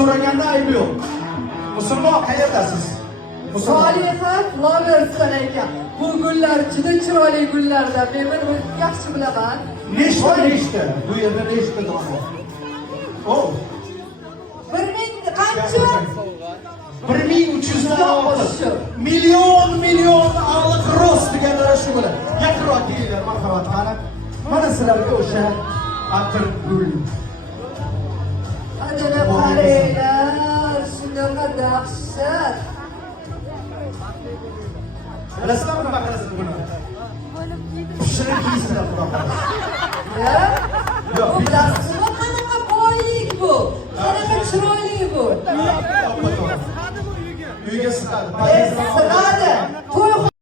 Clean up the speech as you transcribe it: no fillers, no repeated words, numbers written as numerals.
so'raganda aybi yo'q. Musulmon qayerdasiz? Soliha Flowers'dan ekan. Bu gullar juda chiroyli gullardan. Men buni yaxshi bilaman. Nechta? Bu yerda nechta dog' bor? Oh, 1000 qancha? 1306 million aniq rost deganlar shu bilan. Yaqinroq kelinglar, marhamat qani. Mana sizlarga o'sha atir gul. Adana qaranglar, shunaqa dahshat. Bilasizlarmi nima qilasizlar buni? Pishirib yeysizlar xudo xohlasa. Ya? Yo'q, Bu bilasizmi qanaqa boylik bu? Qanaqa chiroyli bu? Uyga sig'adi. Sig'adi. To'y